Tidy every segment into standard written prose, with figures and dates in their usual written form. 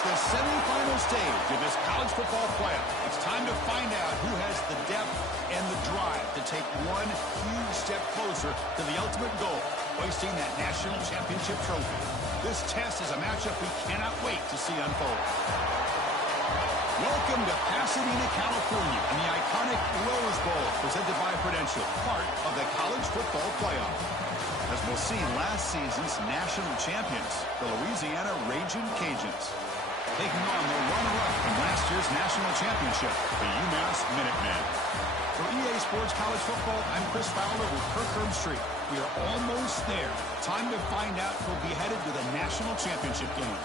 It's the semifinal stage of this college football playoff. It's time to find out who has the depth and the drive to take one huge step closer to the ultimate goal, hoisting that national championship trophy. This test is a matchup we cannot wait to see unfold. Welcome to Pasadena, California, and the iconic Rose Bowl, presented by Prudential, part of the college football playoff. As we'll see, last season's national champions, the Louisiana Ragin' Cajuns, taking on the runner-up from last year's national championship, the UMass Minutemen. For EA Sports College Football, I'm Chris Fowler with Kirk Herbstreit. We are almost there. Time to find out who'll be headed to the national championship game.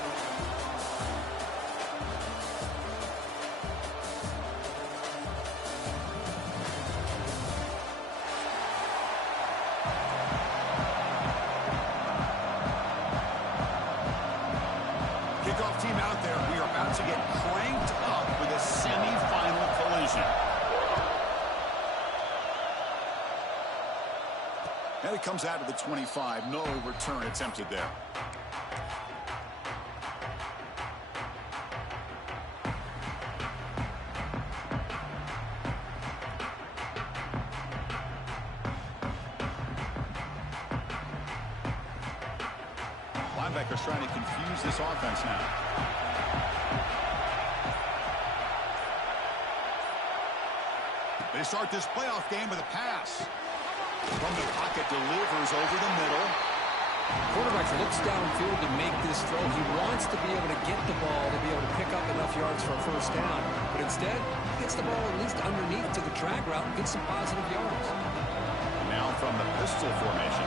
Kickoff team out there. We are about to get cranked up with a semi-final collision. And it comes out of the 25. No return attempted there. Linebackers trying to confuse this offense now. They start this playoff game with a pass. From the pocket, delivers over the middle. Quarterback looks downfield to make this throw. He wants to be able to get the ball to be able to pick up enough yards for a first down. But instead, he gets the ball at least underneath to the drag route and gets some positive yards. Now from the pistol formation.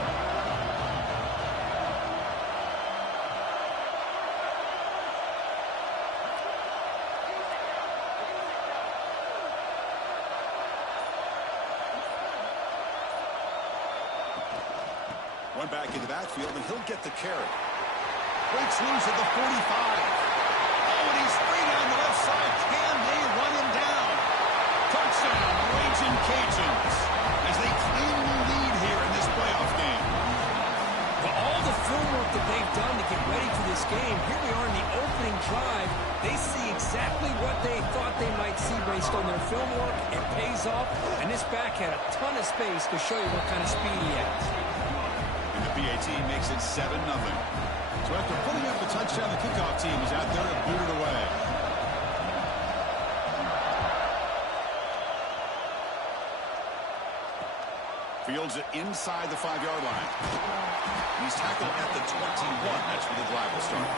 One back in the backfield, and he'll get the carry. Breaks loose at the 45. Oh, and he's free down the left side. Can they run him down? Touchdown, Ragin' Cajuns, as they cleanly lead here in this playoff game. For all the film work that they've done to get ready for this game, here we are in the opening drive. They see exactly what they thought they might see based on their film work. It pays off, and this back had a ton of space to show you what kind of speed he has. The PAT makes it 7-0. So after putting up the touchdown, the kickoff team is out there to boot it away. Fields it inside the 5-yard line. He's tackled at the 21. That's where the drive will start.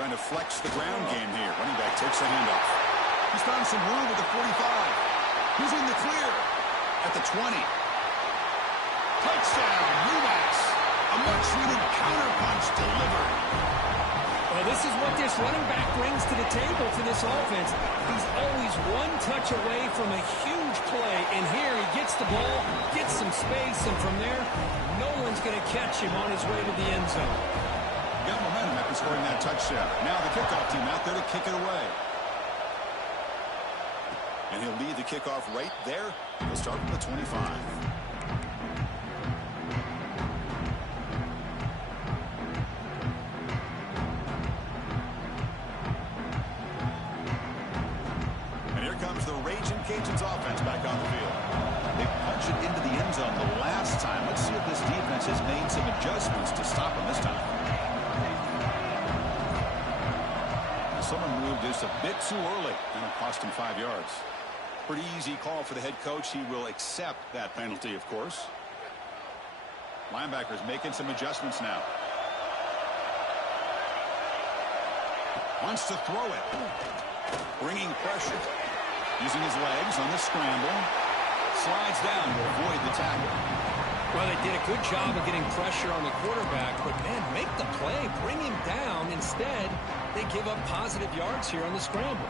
Trying to flex the ground game here. Running back takes the handoff. He's found some room at the 45. He's in the clear at the 20. Touchdown, UMass. A much-needed counterpunch delivered. Well, this is what this running back brings to the table for this offense. He's always one touch away from a huge play, and here he gets the ball, gets some space, and from there, no one's going to catch him on his way to the end zone. Got momentum after scoring that touchdown. Now the kickoff team out there to kick it away. And he'll lead the kickoff right there. He'll start from the 25. And here comes the Ragin' Cajuns offense back on the field. They punch it into the end zone the last time. Let's see if this defense has made some adjustments to stop him this time. Someone moved just a bit too early, and it cost him 5 yards. Pretty easy call for the head coach. He will accept that penalty, of course. Linebackers making some adjustments now. Wants to throw it. Bringing pressure. Using his legs on the scramble. Slides down to avoid the tackle. Well, they did a good job of getting pressure on the quarterback, but, man, make the play. Bring him down. Instead, they give up positive yards here on the scramble.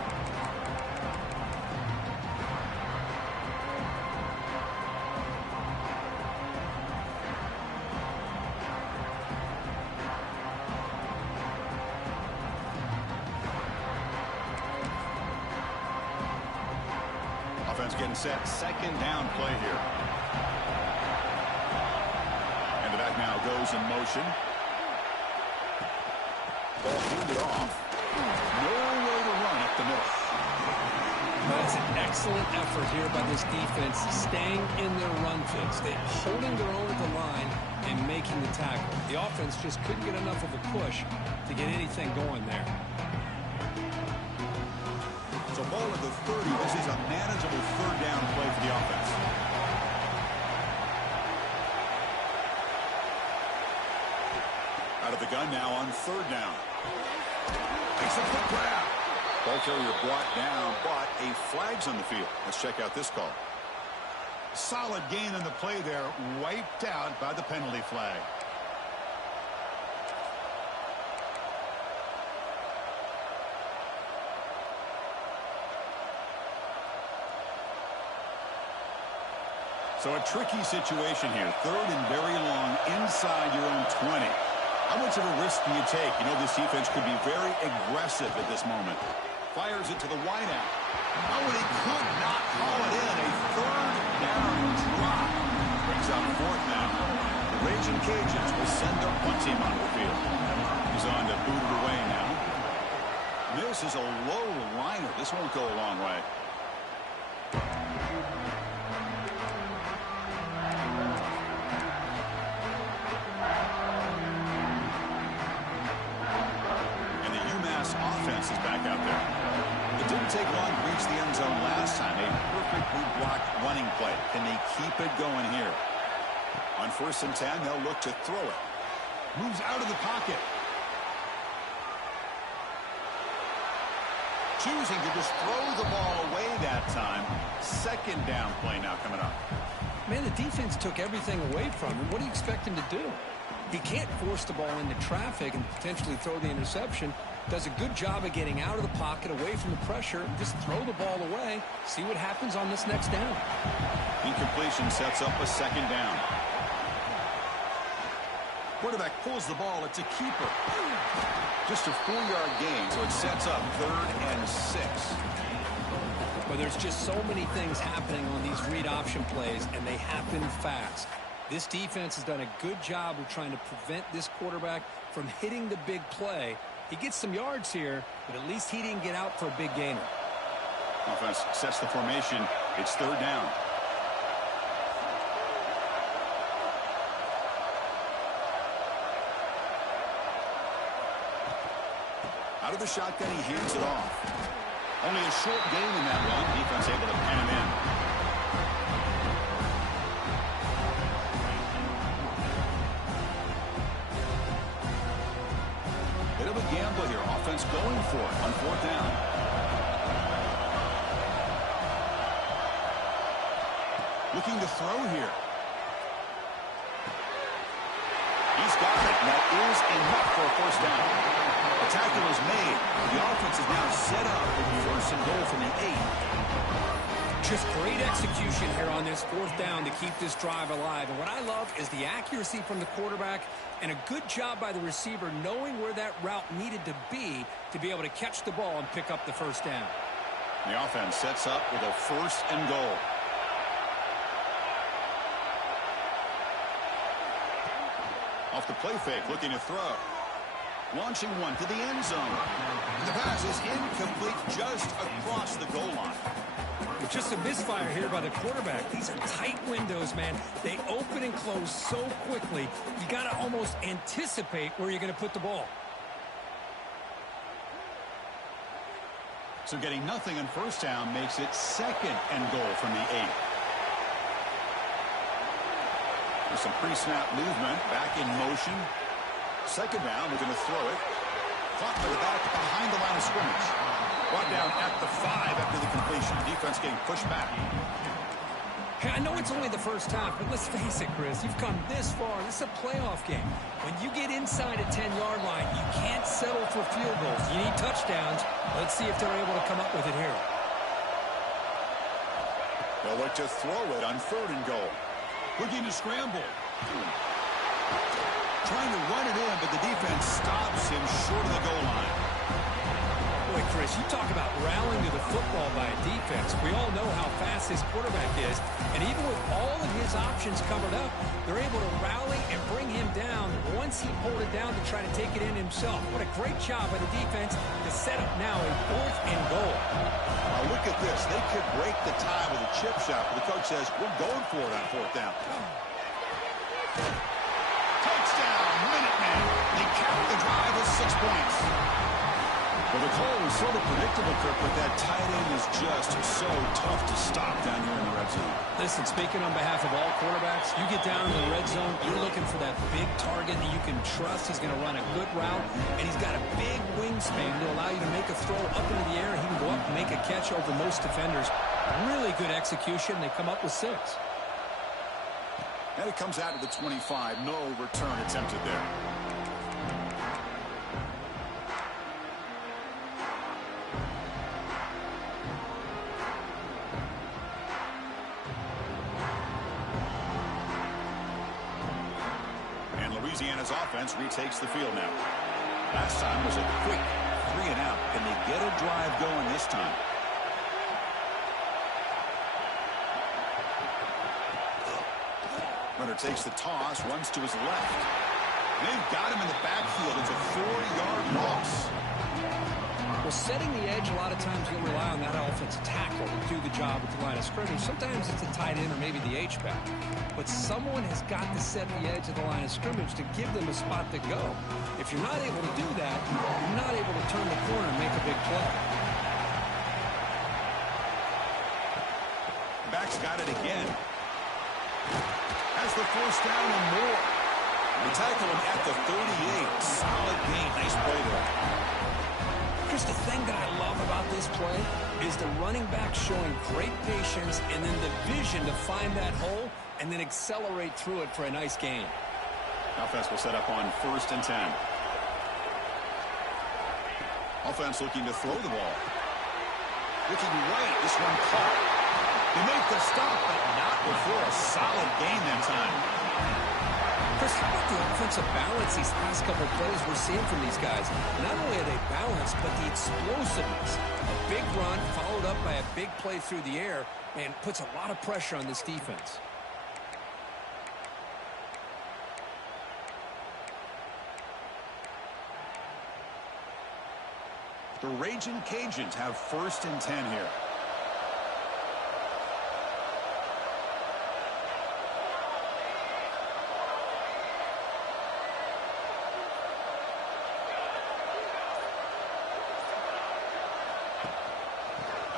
and set, second down play here. And the back now goes in motion. Ball handed off. Nowhere to run up the middle. That's an excellent effort here by this defense, staying in their run fix. They're holding their own at the line and making the tackle. The offense just couldn't get enough of a push to get anything going there. So ball at the 30. This is a manageable third down play for the offense. Out of the gun now on third down. Takes a quick grab. Ball carrier brought down, but a flag's on the field. Let's check out this call. Solid gain on the play there, wiped out by the penalty flag. So a tricky situation here. Third and very long inside your own 20. How much of a risk do you take? You know, this defense could be very aggressive at this moment. Fires it to the wideout. Oh, and he could not call it in. A third down drop. Brings up fourth now. The Raging Cajuns will send their punt team onto the field. He's on to boot it away now. This is a low liner. This won't go a long way. Offense is back out there. It didn't take long to reach the end zone last time. A perfectly blocked running play. Can they keep it going here? On 1st and 10, they'll look to throw it. Moves out of the pocket. Choosing to just throw the ball away that time. Second down play now coming up. Man, the defense took everything away from him. What do you expect him to do? He can't force the ball into traffic and potentially throw the interception. Does a good job of getting out of the pocket, away from the pressure, and just throw the ball away. See what happens on this next down. Incompletion sets up a second down. Quarterback pulls the ball. It's a keeper. Just a 4-yard gain, so it sets up 3rd and 6. Well, there's just so many things happening on these read option plays, and they happen fast. This defense has done a good job of trying to prevent this quarterback from hitting the big play. He gets some yards here, but at least he didn't get out for a big gainer. Offense sets the formation. It's 3rd down. Out of the shotgun, he hands it off. Only a short gain in that one. Defense able to pen him in. Bit of a gamble here. Offense going for it on 4th down. Looking to throw here. He's got it. That is enough for a 1st down. The tackle is made. The offense is now set up for the 1st and goal from the 8. Just great execution here on this 4th down to keep this drive alive. And what I love is the accuracy from the quarterback and a good job by the receiver knowing where that route needed to be able to catch the ball and pick up the 1st down. The offense sets up with a 1st and goal. Off the play fake, looking to throw. Launching one to the end zone. The pass is incomplete just across the goal line. Just a misfire here by the quarterback. These are tight windows, man. They open and close so quickly. You got to almost anticipate where you're going to put the ball. So getting nothing on 1st down makes it 2nd and goal from the 8. There's some pre-snap movement. Back in motion. 2nd down. We're going to throw it. Caught by the back behind the line of scrimmage. Brought down at the 5 after the completion. Defense getting pushed back. Hey, I know it's only the 1st half, but let's face it, Chris. You've come this far. This is a playoff game. When you get inside a 10-yard line, you can't settle for field goals. You need touchdowns. Let's see if they're able to come up with it here. They'll look to throw it on 3rd and goal. Looking to scramble. Trying to run it in, but the defense stops him short of the goal line. Boy, Chris, you talk about rallying to the football by a defense. We all know how fast this quarterback is, and even with all of his options covered up, they're able to rally and bring him down once he pulled it down to try to take it in himself. What a great job by the defense to set up now a 4th and goal. Now look at this. They could break the tie with a chip shot, but the coach says, we're going for it on 4th down. Touchdown, Minutemen. They count the drive with 6 points. Well, the call was sort of predictable, Kirk, but that tight end is just so tough to stop down here in the red zone. Listen, speaking on behalf of all quarterbacks, you get down in the red zone, you're looking for that big target that you can trust. He's going to run a good route, and he's got a big wingspan to allow you to make a throw up into the air. He can go up and make a catch over most defenders. Really good execution. They come up with 6. And it comes out to the 25. No return attempted there. Louisiana's offense retakes the field now. Last time was a quick 3-and-out. Can they get a drive going this time? Runner takes the toss, runs to his left. They've got him in the backfield. It's a 4-yard loss. Well, setting the edge, a lot of times you'll rely on that offensive tackle to do the job at the line of scrimmage. Sometimes it's a tight end or maybe the H-back. But someone has got to set the edge of the line of scrimmage to give them a spot to go. If you're not able to do that, you're not able to turn the corner and make a big play. Back's got it again. Has the 1st down and more. They tackle him at the 38. Solid gain. Nice play there. Chris, the thing that I love about this play is the running back showing great patience and then the vision to find that hole and then accelerate through it for a nice gain. Offense will set up on 1st and 10. Offense looking to throw the ball. Looking right. This one caught. They make the stop, but not before a solid gain that time. Chris, how about the offensive balance these past couple of plays we're seeing from these guys? Not only are they balanced, but the explosiveness. A big run followed up by a big play through the air, and puts a lot of pressure on this defense. The Raging Cajuns have 1st and 10 here.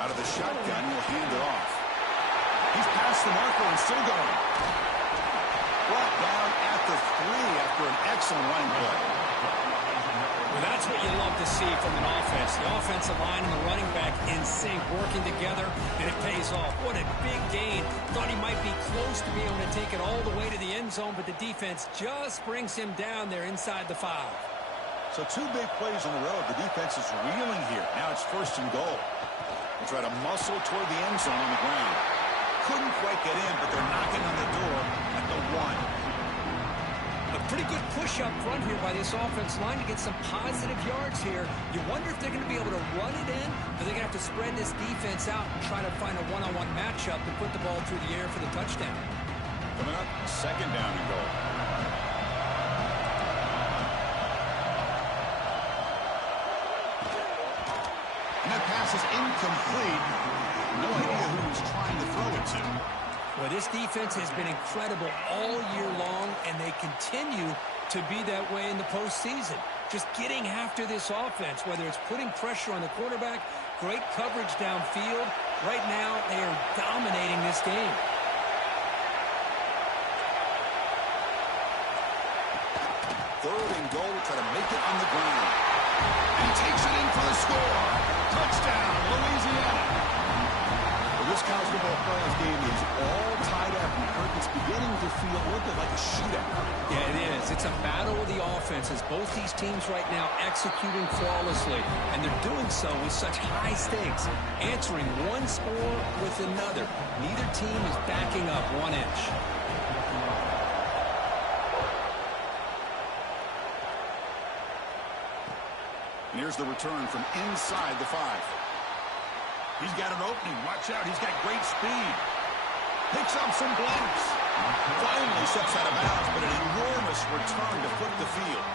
Out of the shotgun, he'll hand it off. He's past the marker and still going. Brought down at the 3 after an excellent running play. Well, that's what you love to see from an offense. The offensive line and the running back in sync, working together, and it pays off. What a big gain. Thought he might be close to being able to take it all the way to the end zone, but the defense just brings him down there inside the 5. So 2 big plays in a row. The defense is reeling here. Now it's 1st and goal. They try to muscle toward the end zone on the ground. Couldn't quite get in, but they're knocking on the door at the 1. A pretty good push up front here by this offense line to get some positive yards here. You wonder if they're going to be able to run it in, or they're going to have to spread this defense out and try to find a one-on-one matchup to put the ball through the air for the touchdown. Coming up, 2nd down and goal. And that pass is incomplete. No idea who he's trying to throw it to. Well, this defense has been incredible all year long, and they continue to be that way in the postseason. Just getting after this offense, whether it's putting pressure on the quarterback, great coverage downfield. Right now, they are dominating this game. Third and goal, try to make it on the ground. And he takes it in for the score. Touchdown, Louisiana. Well, this college football playoff game is all tied up, and Kirk, it's beginning to feel a little bit like a shootout. Yeah, it is. It's a battle of the offenses. Both these teams right now executing flawlessly, and they're doing so with such high stakes, answering one score with another. Neither team is backing up 1 inch. And here's the return from inside the 5. He's got an opening. Watch out. He's got great speed. Picks up some blocks. Finally steps out of bounds, but an enormous return to flip the field.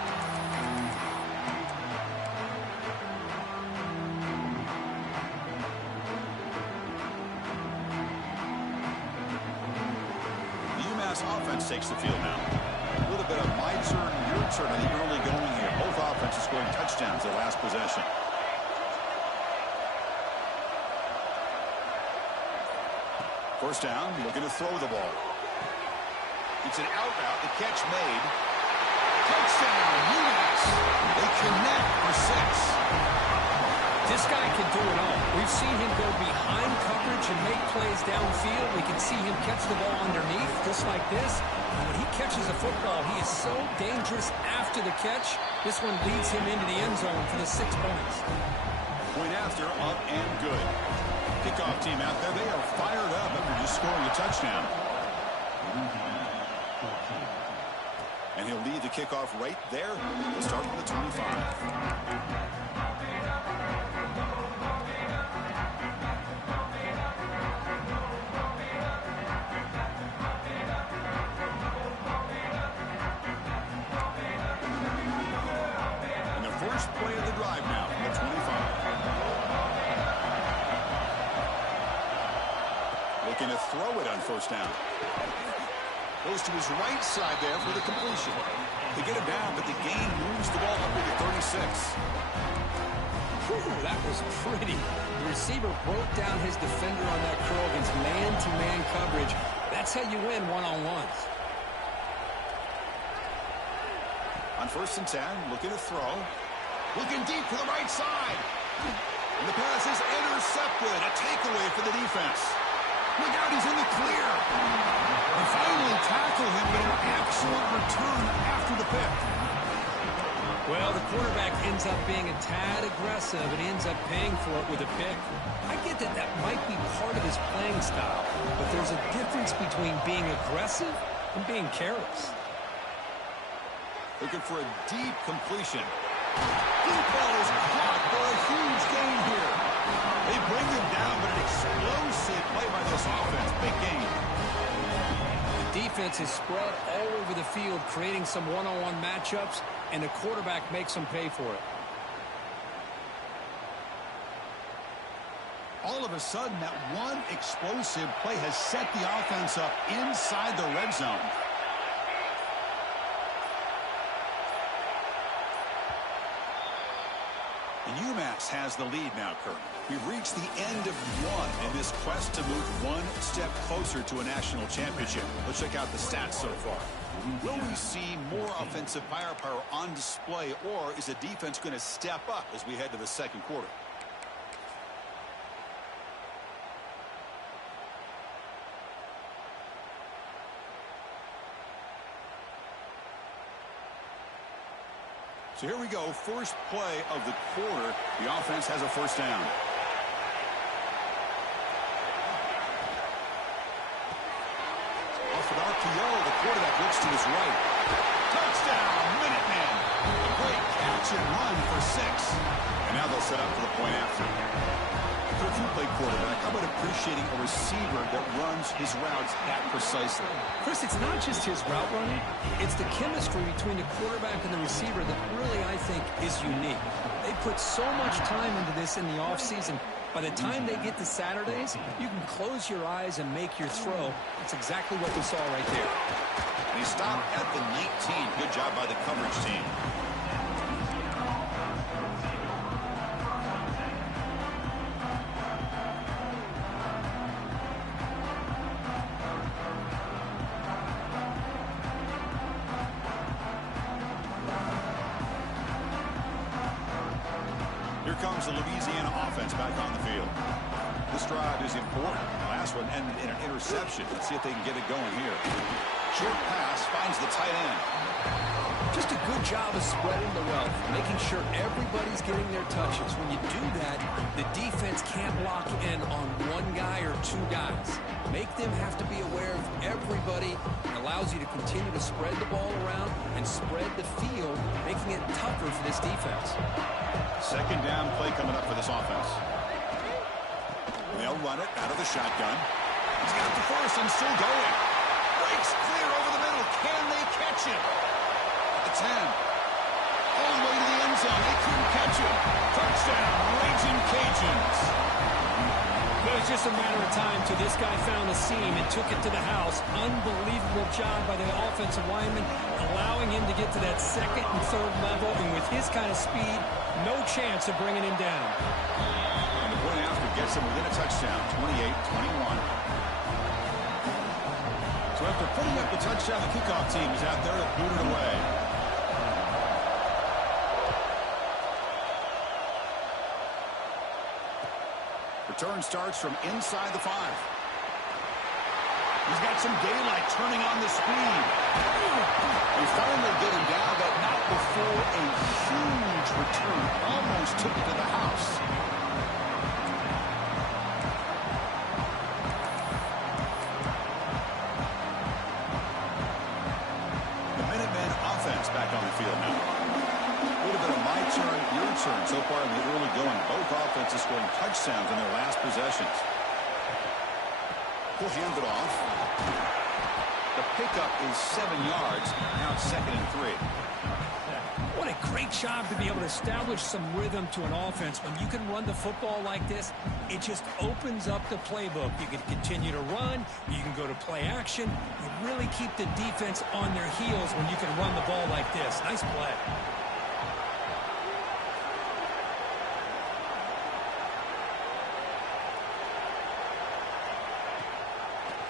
The UMass offense takes the field now. A little bit of my turn, your turn in the early going here. Both offenses scoring touchdowns their last possession. First down, looking to throw the ball. It's an out route, the catch made. Touchdown, UMass. They connect for 6. This guy can do it all. We've seen him go behind coverage and make plays downfield. We can see him catch the ball underneath, just like this. And when he catches a football, he is so dangerous after the catch. This one leads him into the end zone for the 6 points. Point after, up and good. Kickoff team out there, they are fired up after just scoring a touchdown. And he'll lead the kickoff right there. He'll start from the 25. Play of the drive now from the 25. Looking to throw it on first down. Goes to his right side there for the completion. They get it down, but the gain moves the ball up to the 36. Whew, that was pretty. The receiver broke down his defender on that curl against man-to-man coverage. That's how you win one-on-ones. On first and 10, looking to throw. Looking deep to the right side. And the pass is intercepted. A takeaway for the defense. Look out, he's in the clear. They finally tackle him, but an excellent return after the pick. Well, the quarterback ends up being a tad aggressive and ends up paying for it with a pick. I get that that might be part of his playing style, but there's a difference between being aggressive and being careless. Looking for a deep completion. Deep ball is caught for a huge gain here. They bring him down, but an explosive play by this offense. Big gain. The defense is spread all over the field, creating some one-on-one matchups, and the quarterback makes them pay for it. All of a sudden, that one explosive play has set the offense up inside the red zone. And UMass has the lead now, Kirk. We've reached the end of one in this quest to move one step closer to a national championship. Let's check out the stats so far. Will we see more offensive firepower on display, or is the defense going to step up as we head to the second quarter? So here we go, first play of the quarter. The offense has a first down. Off an RPO, the quarterback looks to his right. Touchdown, Minutemen. A great catch and run for 6. And now they'll set up for the point after. If you play quarterback, how about appreciating a receiver that runs his routes that precisely? Chris, it's not just his route running. It's the chemistry between the quarterback and the receiver that really, I think, is unique. They put so much time into this in the offseason. By the time they get to Saturdays, you can close your eyes and make your throw. That's exactly what we saw right there. And he stopped at the 19. Good job by the coverage team. Here comes the Louisiana offense back on the field. This drive is important. The last one ended in an interception. Let's see if they can get it going here. Short pass finds the tight end. Just a good job of spreading the wealth, making sure everybody's getting their touches. When you do that, the defense can't lock in on one guy or two guys. Make them have to be aware of everybody. It allows you to continue to spread the ball around and spread the field, making it tougher for this defense. Second down play coming up for this offense. They'll run it out of the shotgun. He's got the first and still going. Breaks clear over the middle. Can they catch him? At the 10. All the way to the end zone. They couldn't catch him. Touchdown, Raging Cajuns. It was just a matter of time till this guy found the seam and took it to the house. Unbelievable job by the offensive lineman, allowing him to get to that second and third level. And with his kind of speed, no chance of bringing him down. And the point after gets him within a touchdown, 28-21. So after putting up the touchdown, the kickoff team is out there to boot it away. Return starts from inside the 5. He's got some daylight turning on the speed. They finally get him down, but not before a huge return. Almost took it to the house. The Minutemen offense back on the field now. A little bit of my turn, your turn. So far in the early going, both offenses scoring touchdowns in their last possessions. He'll hand it off. The pickup is 7 yards. Now it's 2nd and 3. What a great job to be able to establish some rhythm to an offense. When you can run the football like this, it just opens up the playbook. You can continue to run. You can go to play action. You really keep the defense on their heels when you can run the ball like this. Nice play.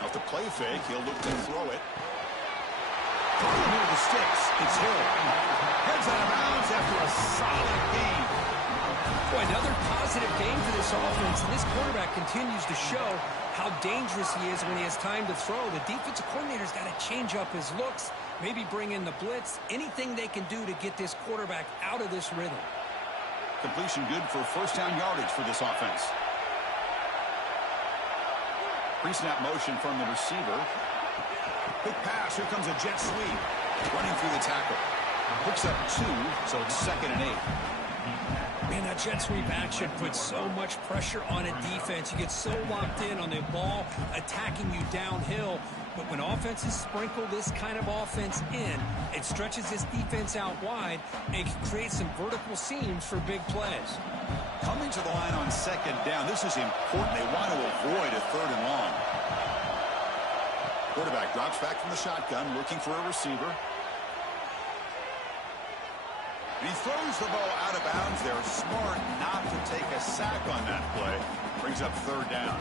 Off the play fake, he'll look to throw it. Near the sticks, it's Hill. Heads out of bounds after a solid game. Boy, another positive game for this offense, and this quarterback continues to show how dangerous he is when he has time to throw. The defensive coordinator's got to change up his looks, maybe bring in the blitz, anything they can do to get this quarterback out of this rhythm. Completion good for first down yardage for this offense. Pre-snap motion from the receiver. Quick pass. Here comes a jet sweep. Running through the tackle. Picks up 2, so it's 2nd and 8. Man, that jet sweep action puts so much pressure on a defense. You get so locked in on the ball attacking you downhill. But when offenses sprinkle this kind of offense in, it stretches this defense out wide and can create some vertical seams for big plays. Coming to the line on 2nd down. This is important. They want to avoid a 3rd and long. Quarterback drops back from the shotgun, looking for a receiver. And he throws the ball out of bounds there. Smart not to take a sack on that play. Brings up 3rd down.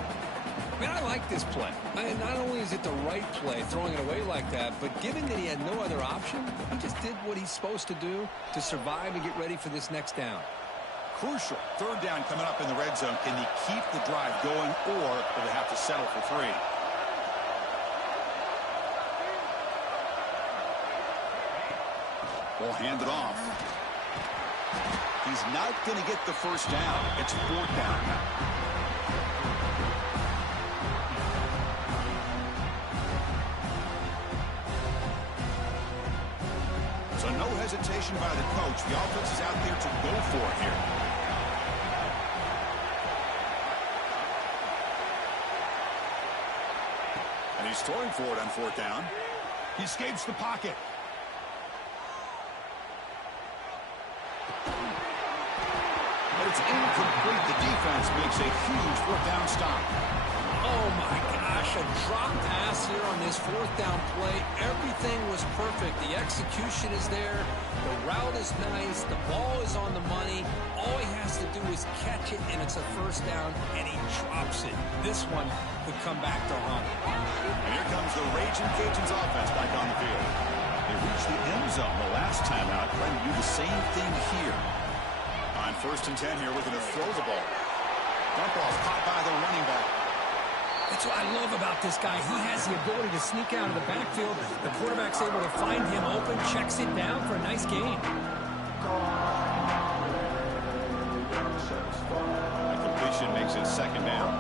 Man, I like this play. Not only is it the right play, throwing it away like that, but given that he had no other option, he just did what he's supposed to do to survive and get ready for this next down. Crucial. 3rd down coming up in the red zone. Can he keep the drive going, or will they have to settle for 3? Ball handed off. He's not going to get the first down. It's 4th down now. So no hesitation by the coach. The offense is out there to go for it here. And he's throwing for it on 4th down. He escapes the pocket. But it's incomplete. The defense makes a huge 4th down stop. Oh, my gosh, a drop pass here on this 4th down play. Everything was perfect. The execution is there. The route is nice. The ball is on the money. All he has to do is catch it, and it's a 1st down, and he drops it. This one could come back to haunt him. And here comes the Raging Cajuns offense back on the field. They reached the end zone the last time out, trying to do the same thing here. On 1st and 10 here, looking to throw the ball. Dump ball's caught by the running back. That's what I love about this guy. He has the ability to sneak out of the backfield. The quarterback's able to find him open, checks it down for a nice gain. The completion makes it second down.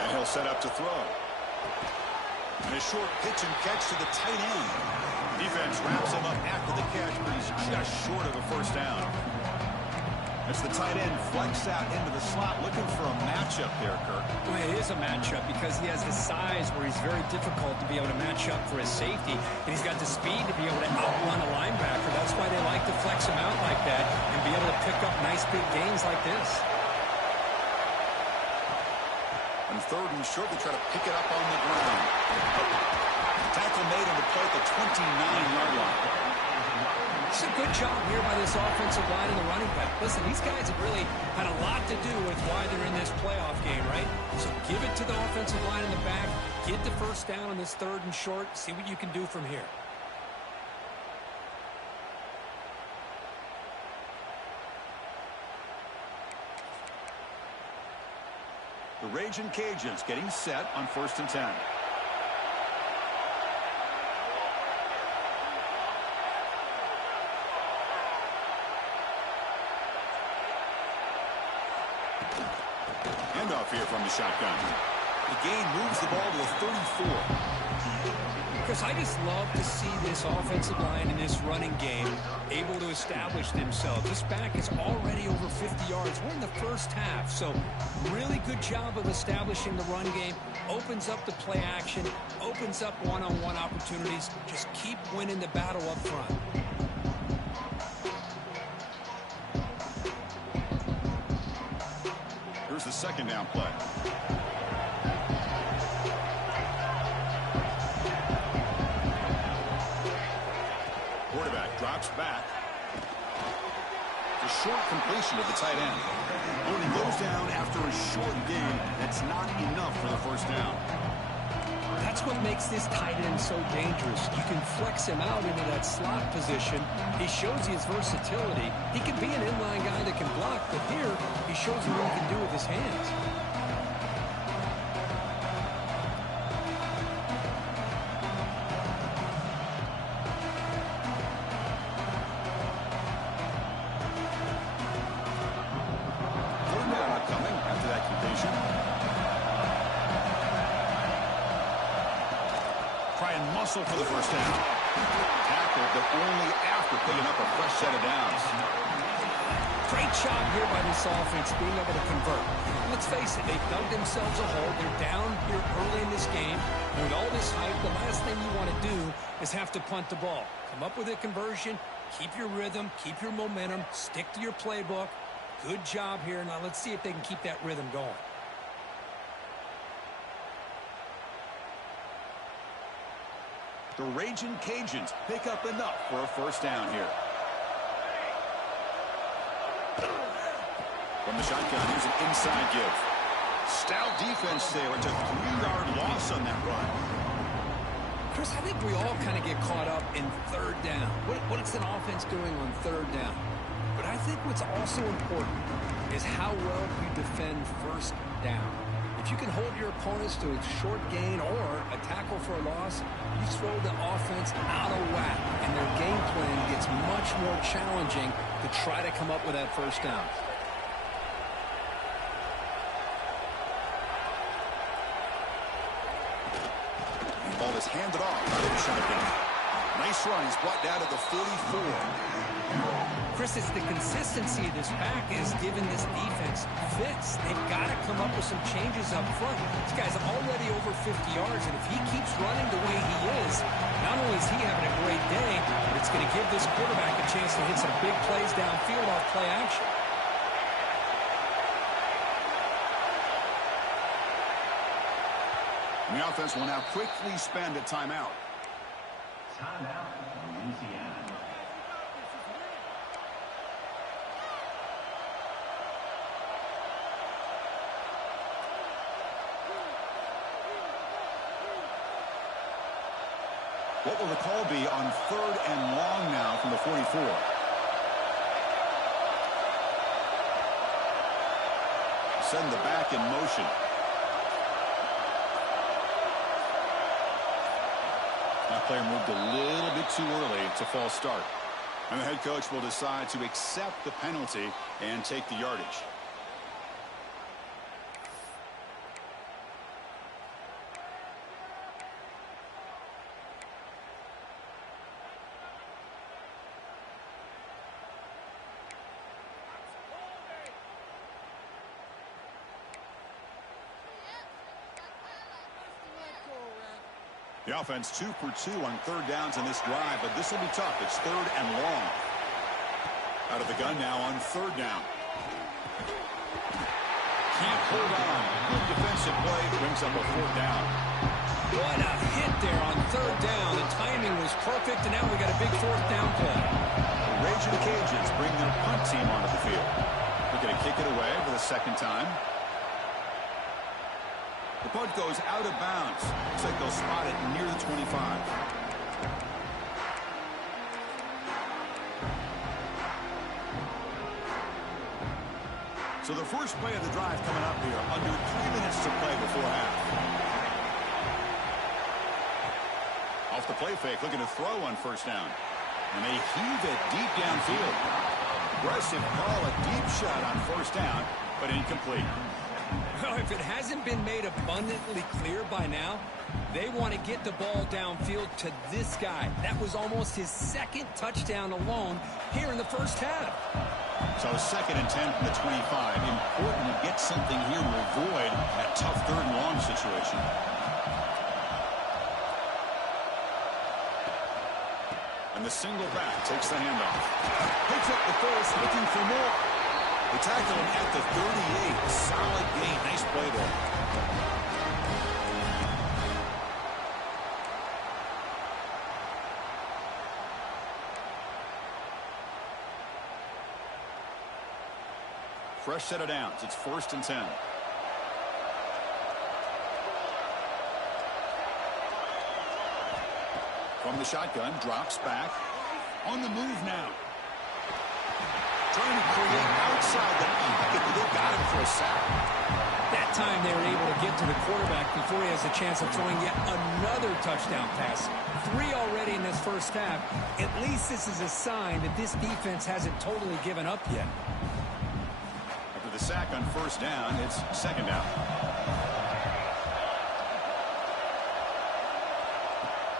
And he'll set up to throw. And a short pitch and catch to the tight end. Defense wraps him up after the catch, but he's just short of a first down. As the tight end flex out into the slot, looking for a matchup there, Kirk. Well, it is a matchup because he has the size where he's very difficult to be able to match up for his safety, and he's got the speed to be able to outrun a linebacker. That's why they like to flex him out like that and be able to pick up nice big gains like this. On third and short, they try to pick it up on the ground. Tackle made on the play at the 29-yard line. It's a good job here by this offensive line and the running back. Listen, these guys have really had a lot to do with why they're in this playoff game, right? So give it to the offensive line in the back. Get the first down on this third and short. See what you can do from here. The Ragin' Cajuns getting set on 1st and 10. Handoff here from the shotgun. The gain moves the ball to the 34. Chris, I just love to see this offensive line in this running game able to establish themselves. This back is already over 50 yards. We're in the first half, so really good job of establishing the run game. Opens up the play action, opens up one-on-one opportunities. Just keep winning the battle up front. Here's the second down play. Quarterback drops back. It's a short completion to the tight end. Only goes down after a short gain. That's not enough for the first down. That's what makes this tight end so dangerous. You can flex him out into that slot position. He shows you his versatility. He can be an inline guy that can block, but here he shows you what he can do with his hands. Third down upcoming after that completion. Try and muscle for the first down. Tackled, but only after picking up a fresh set of downs. Great job here by this offense being able to convert. Let's face it, they've dug themselves a hole. They're down here early in this game. And with all this hype, the last thing you want to do is have to punt the ball. Come up with a conversion, keep your rhythm, keep your momentum, stick to your playbook. Good job here. Now let's see if they can keep that rhythm going. The Ragin' Cajuns pick up enough for a first down here. From the shotgun, here's an inside give. Stout defense there. It's a 3-yard loss on that run. Chris, I think we all kind of get caught up in third down. What is an offense doing on third down? But I think what's also important is how well you defend first down. If you can hold your opponents to a short gain or a tackle for a loss, you throw the offense out of whack, and their game plan gets much more challenging to try to come up with that first down. The ball is handed off out of the shotgun. Nice run. He's brought down to the 44. Chris, it's the consistency of this pack is giving this defense fits. They've got to come up with some changes up front. This guy's already over 50 yards, and if he keeps running the way he is, not only is he having a great day, but it's going to give this quarterback a chance to hit some big plays downfield off play action. And the offense will now quickly spend a timeout. Timeout, Louisiana. What will the call be on 3rd and long now from the 44? send the back in motion. That player moved a little bit too early to false start. And the head coach will decide to accept the penalty and take the yardage. The offense 2 for 2 on third downs in this drive, but this will be tough. It's third and long. Out of the gun now on third down. Can't hold on. Good defensive play. Brings up a fourth down. What a hit there on third down. The timing was perfect, and now we got a big fourth down play. The Raging Cajuns bring their punt team onto the field. They're going to kick it away for the second time. The punt goes out of bounds. Looks like they'll spot it near the 25. So the first play of the drive coming up here. Under 3 minutes to play before half. Off the play fake, looking to throw on first down. And they heave it deep downfield. Aggressive call, a deep shot on first down, but incomplete. Well, if it hasn't been made abundantly clear by now, they want to get the ball downfield to this guy. That was almost his second touchdown alone here in the first half. So 2nd and 10 from the 25. Important to get something here to avoid that tough third and long situation. And the single back takes the handoff. Picks up the first, looking for more. They tackle him at the 38. Solid gain. Nice play there. Fresh set of downs. It's 1st and 10. From the shotgun, drops back. On the move now. Trying to create outside the pocket. They got him for a sack. That time they were able to get to the quarterback before he has a chance of throwing yet another touchdown pass. 3 already in this first half. At least this is a sign that this defense hasn't totally given up yet. After the sack on first down, it's 2nd down.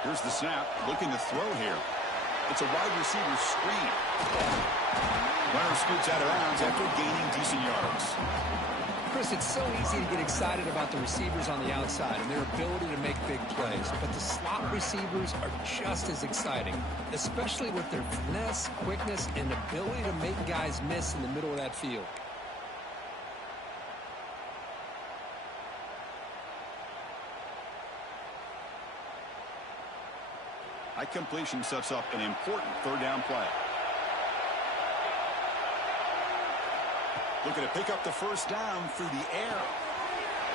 Here's the snap. Looking to throw here. It's a wide receiver screen. Runner scoots out of bounds after gaining decent yards. Chris, it's so easy to get excited about the receivers on the outside and their ability to make big plays, but the slot receivers are just as exciting, especially with their finesse, quickness, and ability to make guys miss in the middle of that field. High completion sets up an important third down play. Looking to pick up the first down through the air.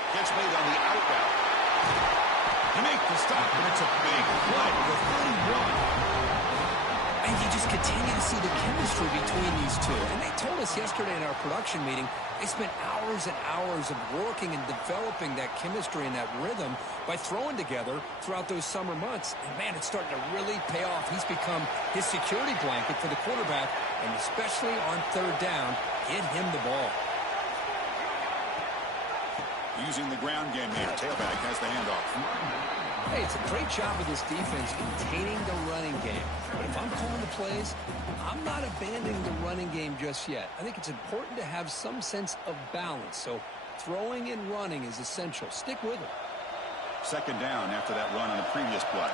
Catch made on the out route. To make the stop, and it's a big play to the 31. And you just continue to see the chemistry between these two. And they told us yesterday in our production meeting, they spent hours and hours of working and developing that chemistry and that rhythm by throwing together throughout those summer months. And, man, it's starting to really pay off. He's become his security blanket for the quarterback, and especially on third down, get him the ball. Using the ground game here. Tailback has the handoff. Hey, it's a great job of this defense containing the running game. But if I'm calling the plays, I'm not abandoning the running game just yet. I think it's important to have some sense of balance. So throwing and running is essential. Stick with it. 2nd down after that run on the previous play.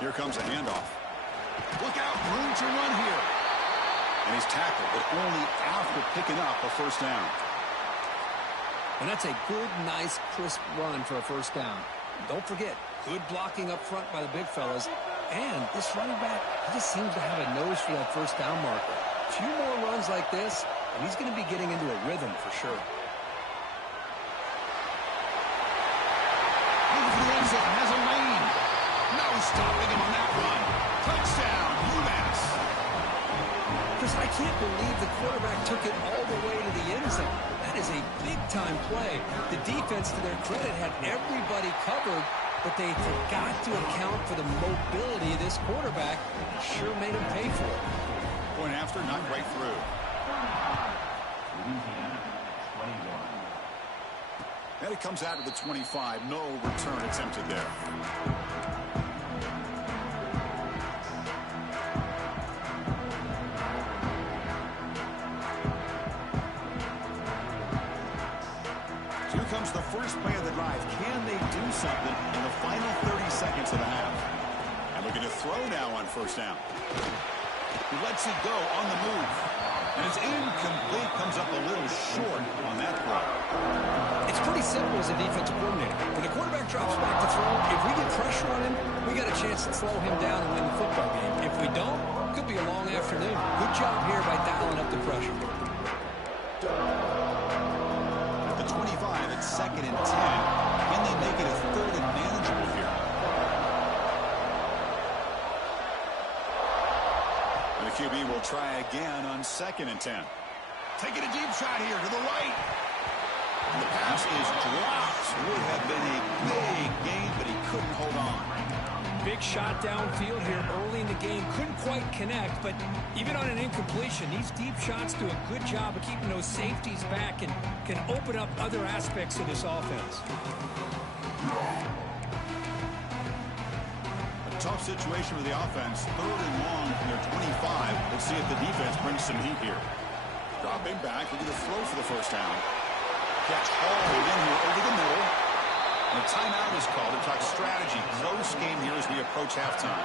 Here comes a handoff. Look out, room to run here. And he's tackled, but only after picking up a first down. And that's a good, nice, crisp run for a first down. Don't forget, good blocking up front by the big fellas. And this running back, he just seems to have a nose for that first down marker. A few more runs like this, and he's going to be getting into a rhythm for sure. Looking for the end zone, has a lane. No stopping him on that run. Touchdown, UMass. Chris, I can't believe the quarterback took it all the way to the end zone. That is a big-time play. The defense, to their credit, had everybody covered, but they forgot to account for the mobility of this quarterback. Sure made him pay for it. Point after, not right through. Louisiana, 21. And it comes out of the 25. No return attempted there. Here comes the first play of the drive. Can they do something in the final 30 seconds of the half? And looking to throw now on first down. He lets it go on the move. And it's incomplete. Comes up a little short on that throw. It's pretty simple as a defensive coordinator. When the quarterback drops back to throw, if we get pressure on him, we got a chance to slow him down and win the football game. If we don't, it could be a long afternoon. Good job here by dialing up the pressure. At the 25, it's 2nd and 10. Can they make it a 3rd and manageable here? And the QB will try again on 2nd and 10. Taking a deep shot here to the right. And the pass is dropped. Would have been a big gain, but he couldn't hold on. Big shot downfield here early in the game. Couldn't quite connect, but even on an incompletion, these deep shots do a good job of keeping those safeties back and can open up other aspects of this offense. A tough situation with the offense. 3rd and long from their 25. Let's see if the defense brings some heat here. Dropping back, looking to throw for the first down. Catch hauled in here over the middle. And a timeout is called to talk strategy. Close game here as we approach halftime.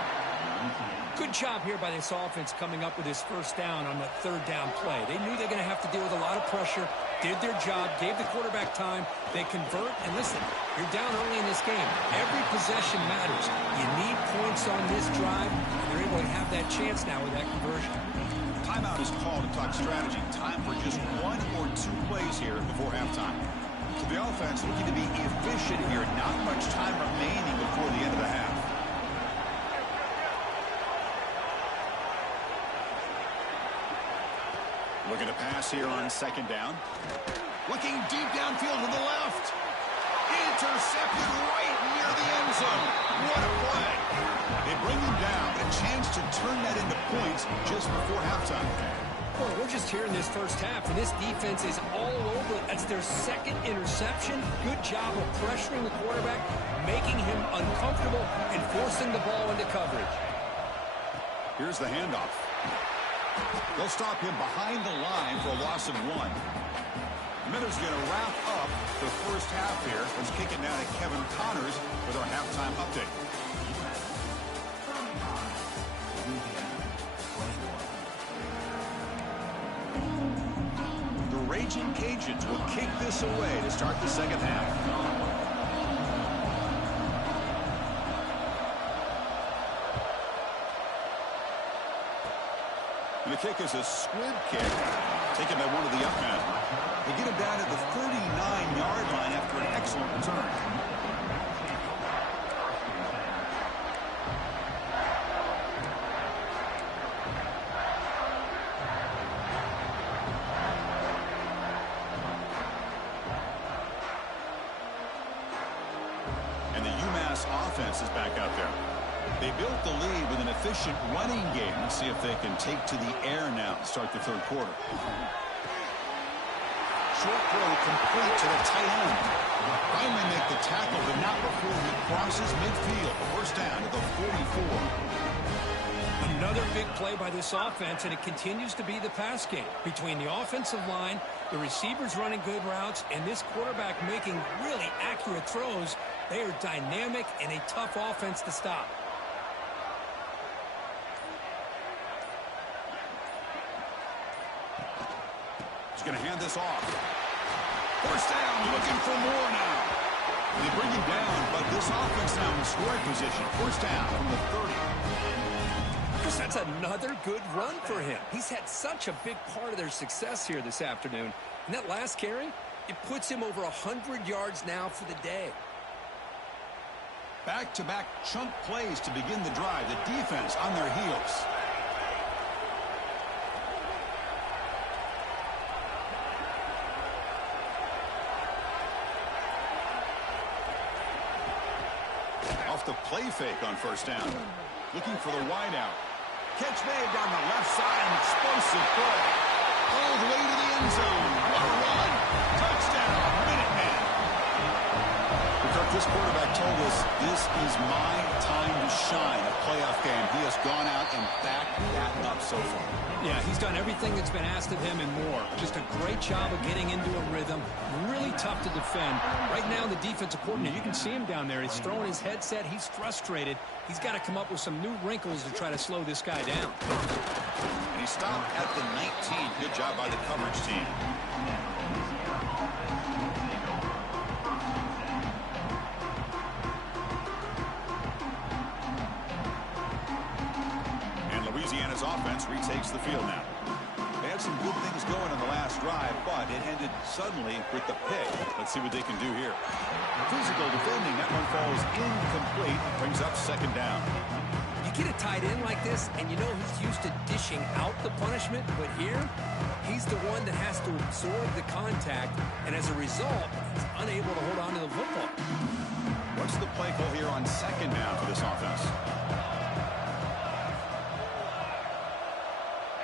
Good job here by this offense coming up with this first down on the 3rd down play. They knew they were going to have to deal with a lot of pressure, did their job, gave the quarterback time. They convert, and listen, you're down early in this game. Every possession matters. You need points on this drive, and they're able to have that chance now with that conversion. Timeout is called to talk strategy. Time for just 1 or 2 plays here before halftime. So the offense looking to be efficient here. Not much time remaining before the end of the half. Looking to pass here on 2nd down. Looking deep downfield to the left. Intercepted right near the end zone. What a play. They bring him down. A chance to turn that into points just before halftime. Well, we're just here in this first half, and this defense is all over it. That's their 2nd interception. Good job of pressuring the quarterback, making him uncomfortable, and forcing the ball into coverage. Here's the handoff. They'll stop him behind the line for a loss of 1. Miller's going to wrap up the first half here. Let's kick it now to Kevin Connors with our halftime update. The Raging Cajuns will kick this away to start the second half. And the kick is a squib kick taken by one of the up men. They get him down at the 39-yard line after an excellent return. And the UMass offense is back out there. They built the lead with an efficient running game. Let's see if they can take to the air now to start the 3rd quarter. Short throw complete to the tight end. Finally make the tackle, but not before he crosses midfield. First down at the 44. Another big play by this offense, and it continues to be the pass game. Between the offensive line, the receivers running good routes, and this quarterback making really accurate throws, they are dynamic and a tough offense to stop. He's going to hand this off. First down, looking for more now. They bring him down, but this offense now in scoring position. First down from the 30. Chris, that's another good run for him. He's had such a big part of their success here this afternoon. And that last carry, it puts him over 100 yards now for the day. Back-to-back chunk plays to begin the drive. The defense on their heels. Off the play fake on first down. Looking for the wideout. Catch made down the left side. An explosive throw. All the way to the end zone. What a run. Touchdown. Minuteman. This quarterback told us this is my time to shine. A playoff game. He has gone out and backed that up so far. Yeah, he's done everything that's been asked of him and more. Just a great job of getting into a rhythm. Really tough to defend. Right now, the defensive coordinator, you can see him down there. He's throwing his headset. He's frustrated. He's got to come up with some new wrinkles to try to slow this guy down. And he stopped at the 19. Good job by the coverage team. Louisiana's offense retakes the field now. They had some good things going in the last drive, but it ended suddenly with the pick. Let's see what they can do here. Physical defending. That one falls incomplete. Brings up second down. You get a tight end like this, and you know he's used to dishing out the punishment, but here, he's the one that has to absorb the contact, and as a result, he's unable to hold on to the football. What's the play call here on second down for this offense?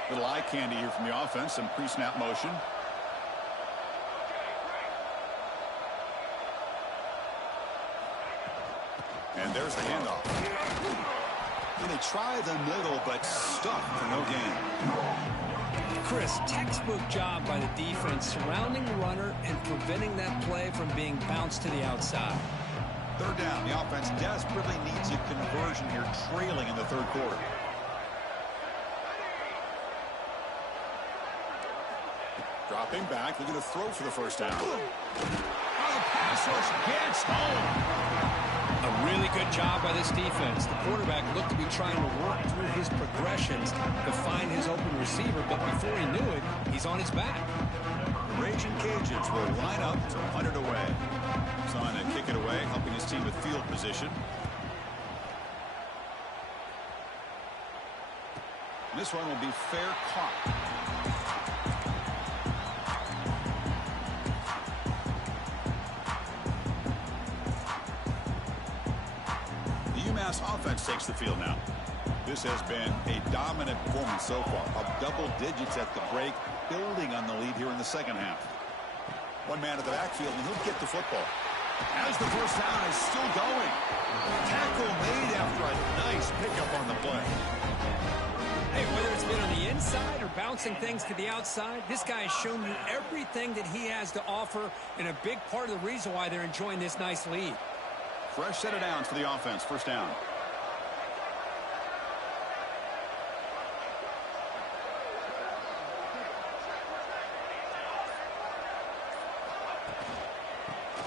Little eye candy here from the offense. Some pre-snap motion. And there's the handoff. And they try the middle, but stuck for no gain. Chris, textbook job by the defense surrounding the runner and preventing that play from being bounced to the outside. Third down. The offense desperately needs a conversion here, trailing in the third quarter. Dropping back, they're going to throw for the first down. Oh, the pass rush gets home. A really good job by this defense. The quarterback looked to be trying to work through his progressions to find his open receiver, but before he knew it, he's on his back. The Raging Cajuns will line up to punt it away. He's on to kick it away, helping his team with field position. This one will be fair caught. Offense takes the field now. This has been a dominant performance so far. Up double digits at the break, building on the lead here in the second half. One man at the backfield, and he'll get the football. As the first down is still going. Tackle made after a nice pickup on the play. Hey, whether it's been on the inside or bouncing things to the outside, this guy has shown you everything that he has to offer, and a big part of the reason why they're enjoying this nice lead. Fresh set of downs for the offense. First down.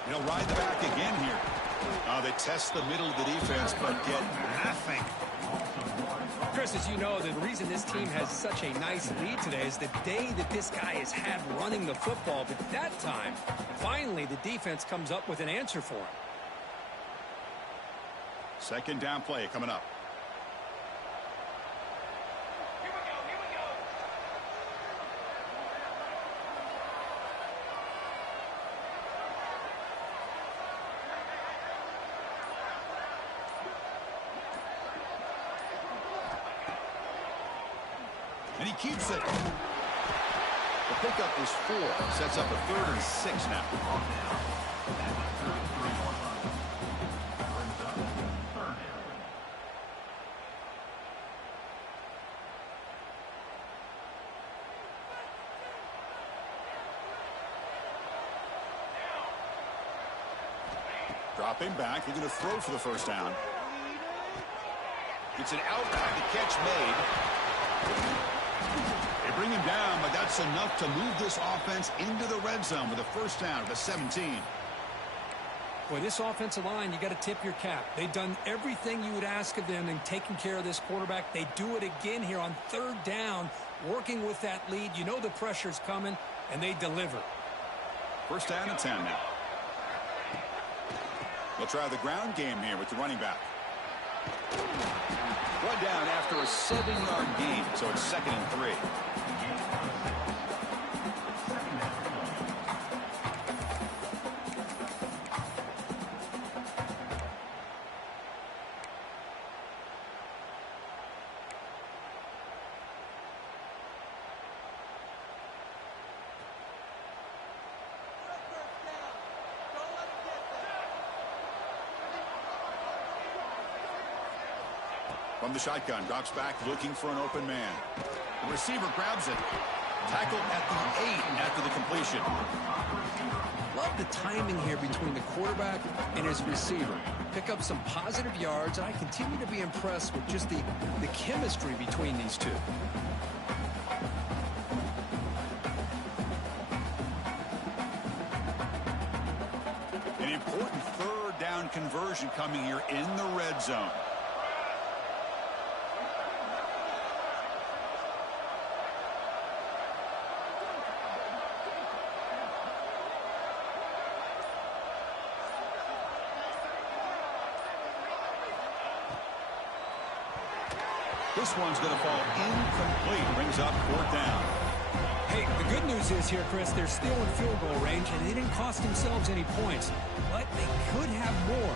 He'll ride the back again here. They test the middle of the defense, but get nothing. Chris, as you know, the reason this team has such a nice lead today is the day that this guy has had running the football. But that time, finally, the defense comes up with an answer for him. Second down play coming up. And he keeps it. The pickup is 4. Sets up a 3rd and 6 now. Dropping back. They're going to throw for the first down. It's an out by the catch made. They bring him down, but that's enough to move this offense into the red zone with a first down at the 17. Boy, this offensive line, you got to tip your cap. They've done everything you would ask of them in taking care of this quarterback. They do it again here on third down, working with that lead. You know the pressure's coming, and they deliver. First down and 10 now. They'll try the ground game here with the running back. One down after a 7-yard gain, so it's 2nd and 3. From the shotgun, drops back looking for an open man. The receiver grabs it. Tackled at the 8 after the completion. Love the timing here between the quarterback and his receiver. Pick up some positive yards, and I continue to be impressed with just the chemistry between these two. An important third down conversion coming here in the red zone. This one's going to fall incomplete. Brings up 4th down. Hey, the good news is here, Chris, they're still in field goal range, and they didn't cost themselves any points. But they could have more.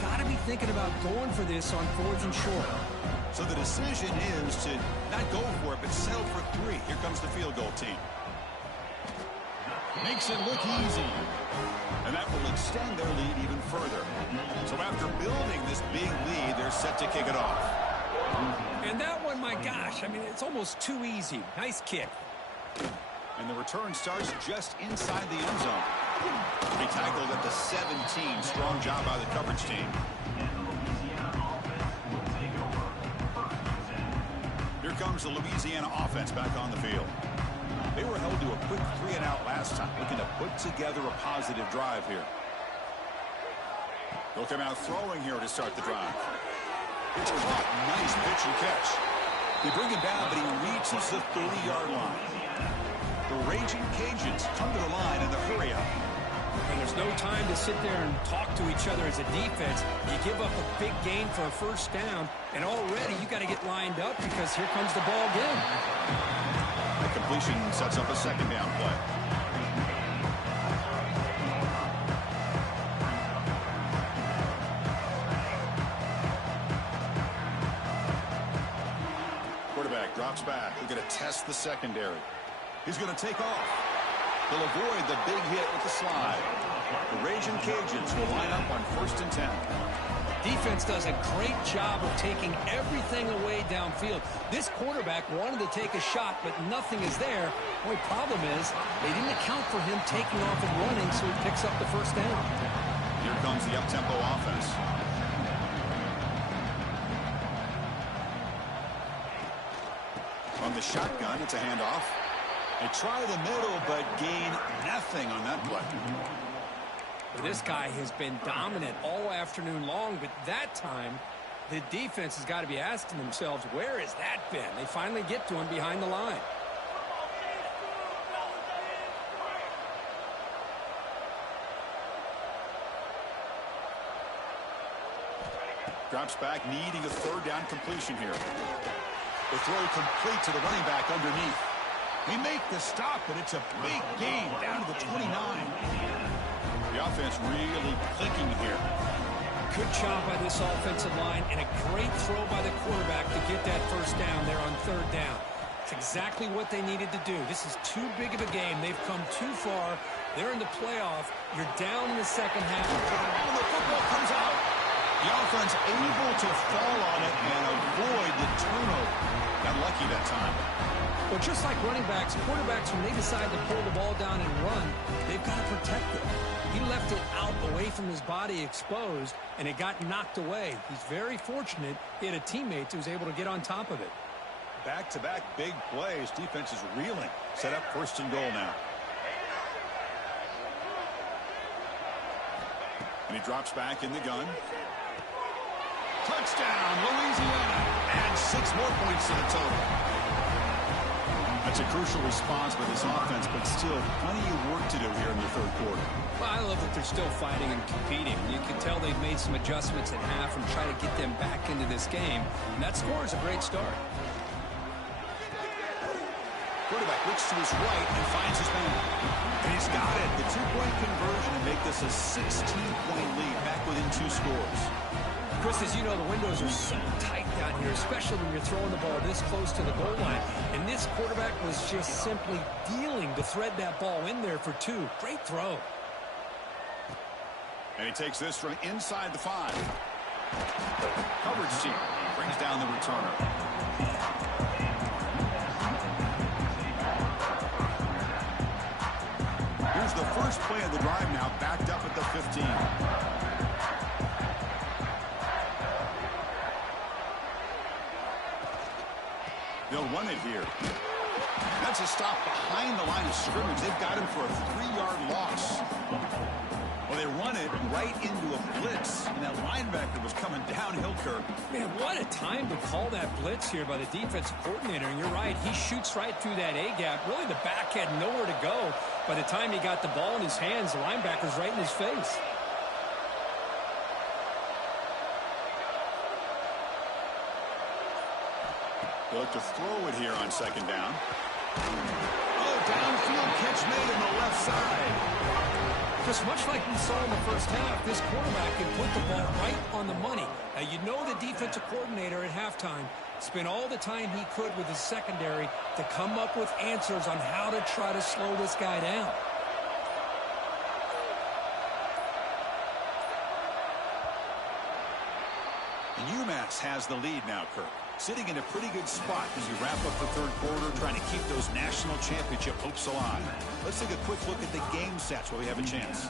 Got to be thinking about going for this on 4th and short. So the decision is to not go for it, but settle for 3. Here comes the field goal team. Makes it look easy. And that will extend their lead even further. So after building this big lead, they're set to kick it off. And that one, my gosh, I mean, it's almost too easy. Nice kick. And the return starts just inside the end zone. He tackled at the 17. Strong job by the coverage team. Here comes the Louisiana offense back on the field. They were held to a quick 3-and-out last time, looking to put together a positive drive here. They'll come out throwing here to start the drive. It's caught. Nice pitch and catch. They bring him down, but he reaches the 30-yard line. The Raging Cajuns come to the line in the hurry-up. And there's no time to sit there and talk to each other as a defense. You give up a big gain for a first down, and already you got to get lined up because here comes the ball again. The completion sets up a 2nd down play. Quarterback drops back. We're going to test the secondary. He's going to take off. He'll avoid the big hit with the slide. The Raging Cajuns will line up on 1st and 10. Defense does a great job of taking everything away downfield. This quarterback wanted to take a shot, but nothing is there. The only problem is they didn't account for him taking off and running, so he picks up the first down. Here comes the up-tempo offense. From the shotgun, it's a handoff. They try the middle, but gain nothing on that play. This guy has been dominant all afternoon long, but that time, the defense has got to be asking themselves, where has that been? They finally get to him behind the line. Drops back, needing a 3rd down completion here. The throw complete to the running back underneath. They make the stop, but it's a big gain down to the 29. The offense really clicking here. Good job by this offensive line and a great throw by the quarterback to get that first down there on 3rd down. It's exactly what they needed to do. This is too big of a game. They've come too far. They're in the playoff. You're down in the second half. And the football comes out. The offense able to fall on it and avoid the turnover. Got lucky that time. Well, just like running backs, quarterbacks, when they decide to pull the ball down and run, they've got to protect it. He left it out away from his body exposed, and it got knocked away. He's very fortunate he had a teammate who was able to get on top of it. Back-to-back big plays. Defense is reeling. Set up 1st and goal now. And he drops back in the gun. Touchdown, Louisiana. And 6 more points to the total. That's a crucial response by this offense, but still plenty of work to do here in the third quarter. Well, I love that they're still fighting and competing. You can tell they've made some adjustments at half and try to get them back into this game. And that score is a great start. Quarterback looks to his right and finds his man. And he's got it. The 2-point conversion to make this a 16-point lead, back within 2 scores. Chris, as you know, the windows are so tight down here, especially when you're throwing the ball this close to the goal line. And this quarterback was just simply dealing to thread that ball in there for 2. Great throw. And he takes this from inside the 5. Coverage team brings down the returner. Here's the first play of the drive now, backed up at the 15. They'll run it here. That's a stop behind the line of scrimmage. They've got him for a 3-yard loss. Well, they run it right into a blitz, and that linebacker was coming downhill, Kirk. Man, what a time to call that blitz here by the defensive coordinator. And you're right, he shoots right through that A-gap. Really, the back had nowhere to go. By the time he got the ball in his hands, the linebacker's right in his face. They look to throw it here on 2nd down. Oh, downfield catch made on the left side. Just much like we saw in the first half, this quarterback can put the ball right on the money. Now, you know the defensive coordinator at halftime spent all the time he could with his secondary to come up with answers on how to try to slow this guy down. And UMass has the lead now, Kirk. Sitting in a pretty good spot as you wrap up the third quarter, trying to keep those national championship hopes alive. Let's take a quick look at the game stats while we have a chance.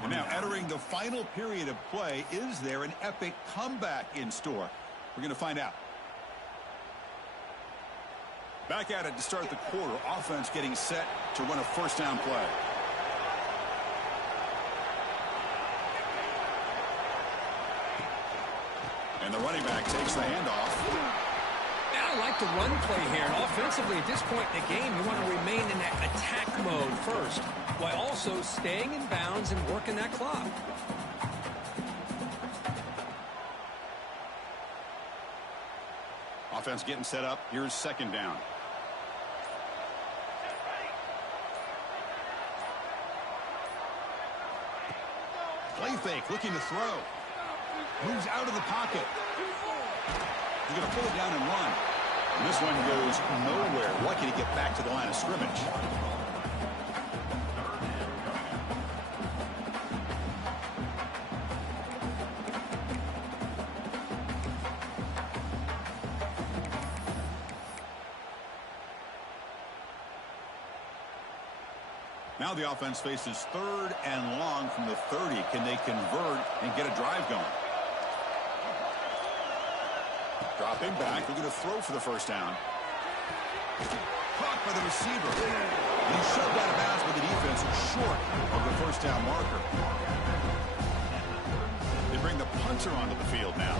And now entering the final period of play, is there an epic comeback in store? We're going to find out. Back at it to start the quarter. Offense getting set to run a first down play. And the running back takes the handoff. I like the run play here. And offensively, at this point in the game, you want to remain in that attack mode first, while also staying in bounds and working that clock. Offense getting set up. Here's 2nd down. Play fake, looking to throw. Moves out of the pocket. He's going to pull it down and run. And this one goes nowhere. Lucky to get back to the line of scrimmage. Now the offense faces 3rd and long from the 30. Can they convert and get a drive going? Dropping back, looking to throw for the first down. Caught by the receiver. And he shoved out of bounds with the defense short of the first down marker. They bring the punter onto the field now.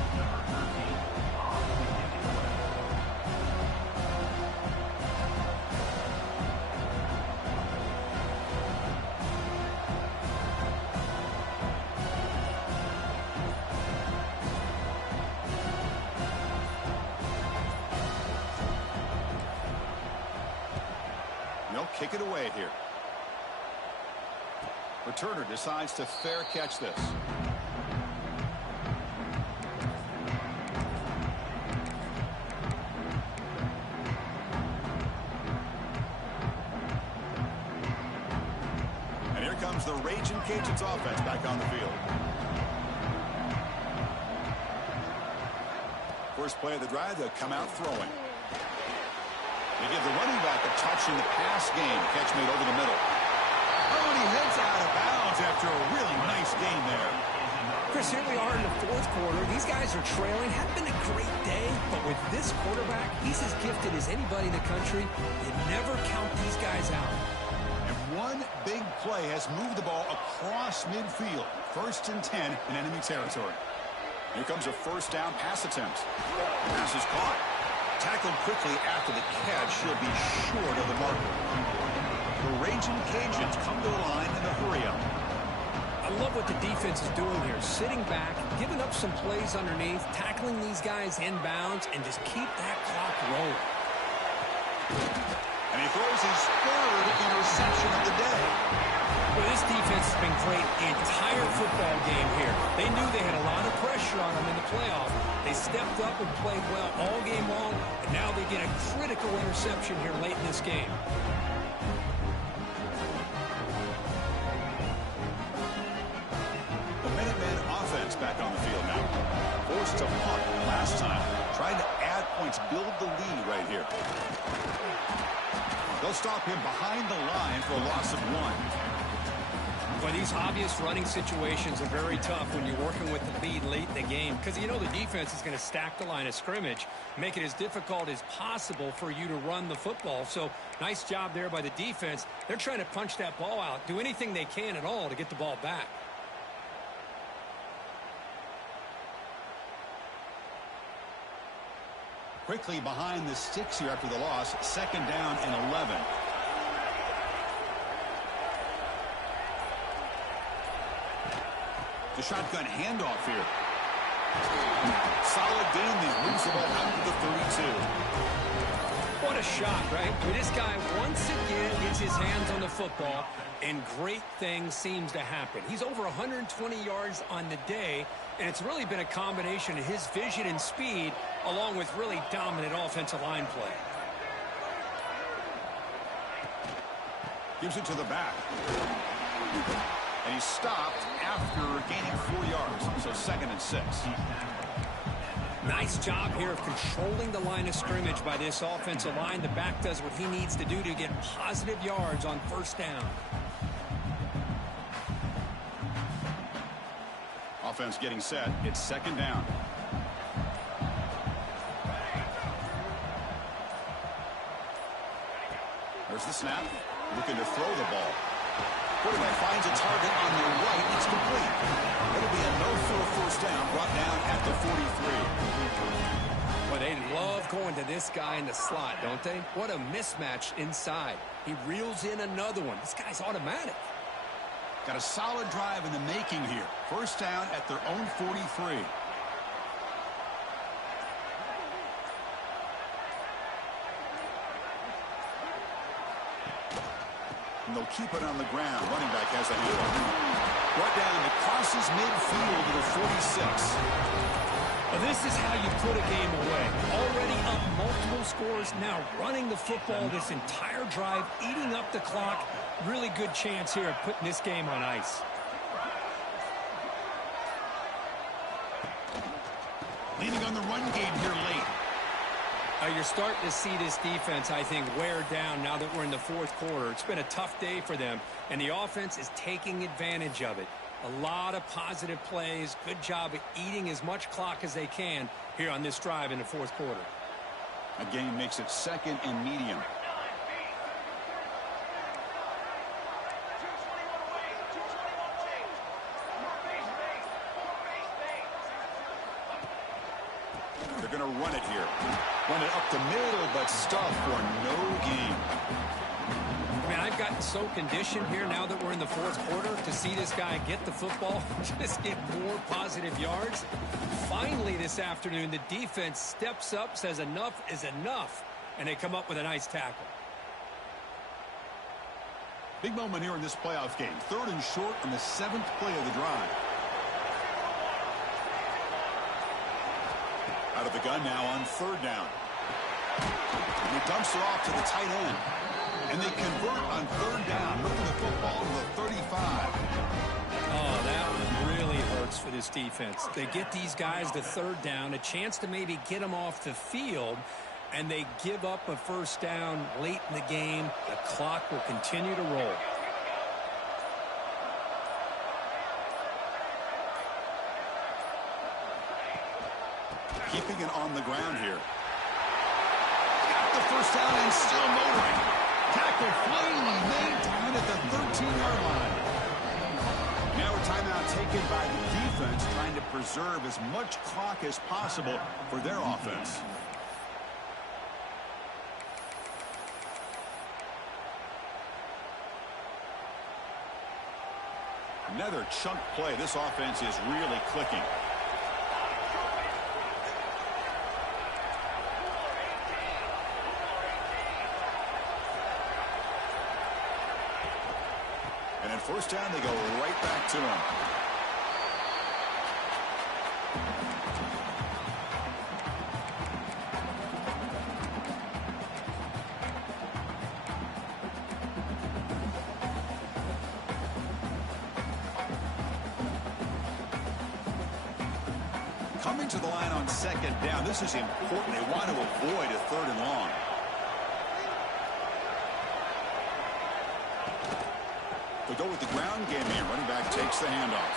They'll kick it away here. Returner decides to fair catch this. And here comes the Raging Cajuns offense back on the field. First play of the drive, they'll come out throwing. They give the running back a touch in the pass game. Catch made over the middle. Oh, and he heads out of bounds after a really nice game there. Chris, here we are in the 4th quarter. These guys are trailing. Hadn't been a great day, but with this quarterback, he's as gifted as anybody in the country. You never count these guys out. And one big play has moved the ball across midfield. 1st and 10 in enemy territory. Here comes a first down pass attempt. Pass is caught. Tackled quickly after the catch. She'll be short of the marker. The Raging Cajuns come to the line in the hurry-up. I love what the defense is doing here. Sitting back, giving up some plays underneath, tackling these guys inbounds, and just keep that clock rolling. And he throws his 3rd interception of the day. Well, this defense has been great the entire football game here. They knew they had a lot of pressure on them in the playoff. They stepped up and played well all game long, and now they get a critical interception here late in this game. The Minutemen offense back on the field now. Forced to punt last time. Trying to add points, build the lead right here. They'll stop him behind the line for a loss of 1. Well, these obvious running situations are very tough when you're working with the lead late in the game because you know the defense is going to stack the line of scrimmage, make it as difficult as possible for you to run the football. So nice job there by the defense. They're trying to punch that ball out, do anything they can at all to get the ball back. Quickly behind the sticks here after the loss. 2nd down and 11. The shotgun handoff here. Solid gain there. Moves the ball out to the 32. What a shot, right? I mean, this guy once again gets his hands on the football, and great things seems to happen. He's over 120 yards on the day, and it's really been a combination of his vision and speed along with really dominant offensive line play. Gives it to the back. And he stopped after gaining 4 yards. So 2nd and 6. Nice job here of controlling the line of scrimmage by this offensive line. The back does what he needs to do to get positive yards on 1st down. Offense getting set. It's 2nd down. There's the snap. Looking to throw the ball. Quarterback finds a target on the right. It's complete. It'll be a no for a 1st down, brought down at the 43. Well, they love going to this guy in the slot, don't they? What a mismatch inside. He reels in another one. This guy's automatic. Got a solid drive in the making here. 1st down at their own 43. And they'll keep it on the ground. Running back has the handoff. Brought down. It crosses midfield to the 46. Well, this is how you put a game away. Already up multiple scores. Now running the football this entire drive, eating up the clock. Really good chance here of putting this game on ice. Leaning on the run game here late. You're starting to see this defense, I think, wear down now that we're in the 4th quarter. It's been a tough day for them, and the offense is taking advantage of it. A lot of positive plays. Good job of eating as much clock as they can here on this drive in the 4th quarter. A game makes it 2nd and medium. They're going to run it here. Run it up the middle, but stuff for no gain. I mean, I've gotten so conditioned here now that we're in the 4th quarter to see this guy get the football, just get more positive yards. Finally this afternoon, the defense steps up, says enough is enough, and they come up with a nice tackle. Big moment here in this playoff game. 3rd and short on the 7th play of the drive. Out of the gun now on 3rd down. And he dumps it off to the tight end. And they convert on 3rd down, moving the football to the 35. Oh, that one really hurts for this defense. They get these guys to 3rd down, a chance to maybe get them off the field, and they give up a 1st down late in the game. The clock will continue to roll. Keeping it on the ground here. Got the 1st down and still motoring. Tackle finally made down at the 13-yard line. Now a timeout taken by the defense, trying to preserve as much clock as possible for their offense. Another chunk play. This offense is really clicking. And at first down, they go right back to him. Coming to the line on second down. This is important. They want to avoid a 3rd and long. They go with the ground game here. Running back takes the handoff.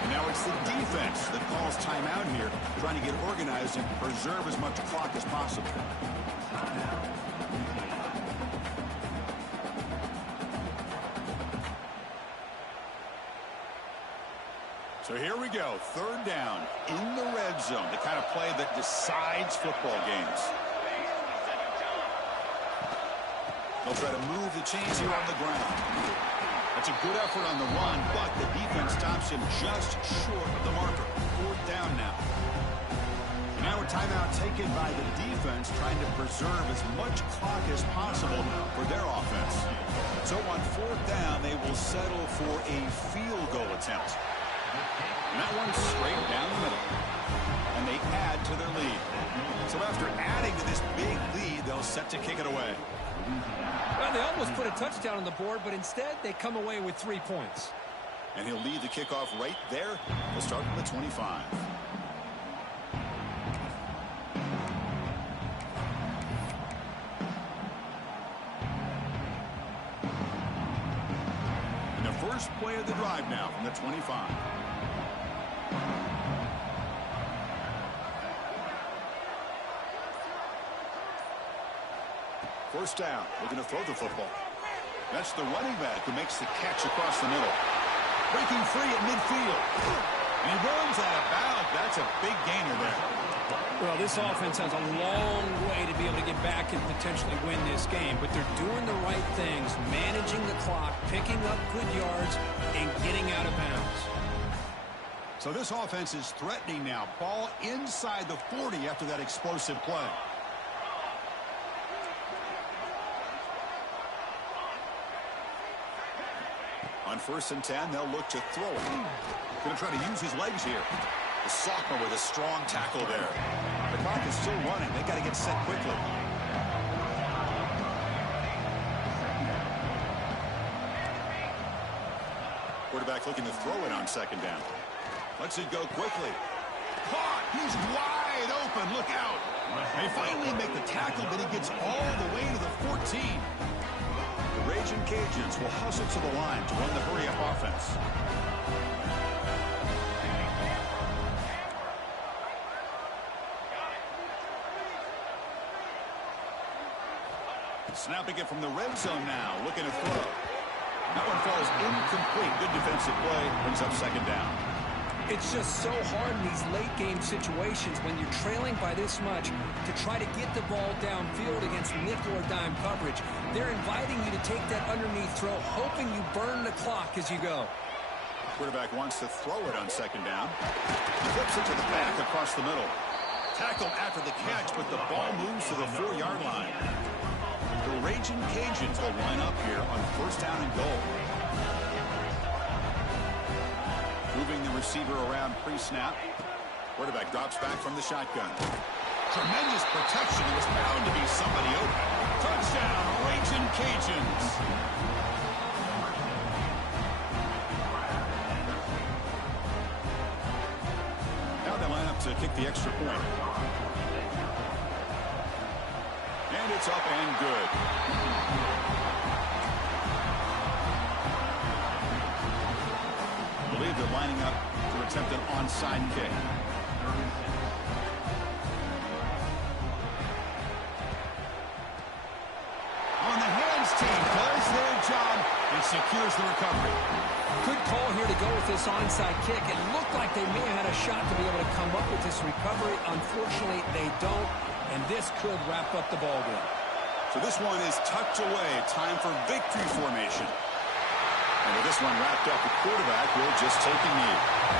And now it's the defense that calls timeout here, trying to get organized and preserve as much clock as possible. So here we go, 3rd down in the red zone, the kind of play that decides football games. They'll try to move the chains here on the ground. That's a good effort on the run, but the defense stops him just short of the marker. 4th down now. And now a timeout taken by the defense, trying to preserve as much clock as possible for their offense. So on 4th down, they will settle for a field goal attempt. And that one's straight down the middle. And they add to their lead. So after adding to this big lead, they'll set to kick it away. Well, they almost put a touchdown on the board, but instead they come away with 3 points. And he'll lead the kickoff right there. He'll start from the 25. And the first play of the drive now from the 25. First down, looking to throw the football. That's the running back who makes the catch across the middle. Breaking free at midfield. And he runs out of bounds. That's a big gainer there. Well, this offense has a long way to be able to get back and potentially win this game, but they're doing the right things, managing the clock, picking up good yards, and getting out of bounds. So this offense is threatening now. Ball inside the 40 after that explosive play. On 1st and 10, they'll look to throw it. Going to try to use his legs here. The sophomore with a strong tackle there. The clock is still running. They got to get set quickly. Quarterback looking to throw it on 2nd down. Lets it go quickly. Caught. He's wide open. Look out. They finally make the tackle, but he gets all the way to the 14. The Raging Cajuns will hustle to the line to run the hurry-up offense. Snapping it from the red zone now, looking to throw. That one falls incomplete. Good defensive play, brings up 2nd down. It's just so hard in these late-game situations when you're trailing by this much to try to get the ball downfield against nickel or dime coverage. They're inviting you to take that underneath throw, hoping you burn the clock as you go. Quarterback wants to throw it on 2nd down. Flips it to the back across the middle. Tackled after the catch, but the ball moves to the 4-yard line. The Raging Cajuns will line up here on 1st down and goal. Moving the receiver around pre-snap. Quarterback drops back from the shotgun. Tremendous protection. It was bound to be somebody open. Touchdown, Raging Cajuns. Now they line up to kick the extra point. And it's up and good. I believe they're lining up to attempt an onside kick. On the head, secures the recovery. Good call here to go with this onside kick. It looked like they may have had a shot to be able to come up with this recovery. Unfortunately, they don't, and this could wrap up the ball game. So this one is tucked away. Time for victory formation. And with this one wrapped up, the quarterback will just take a knee.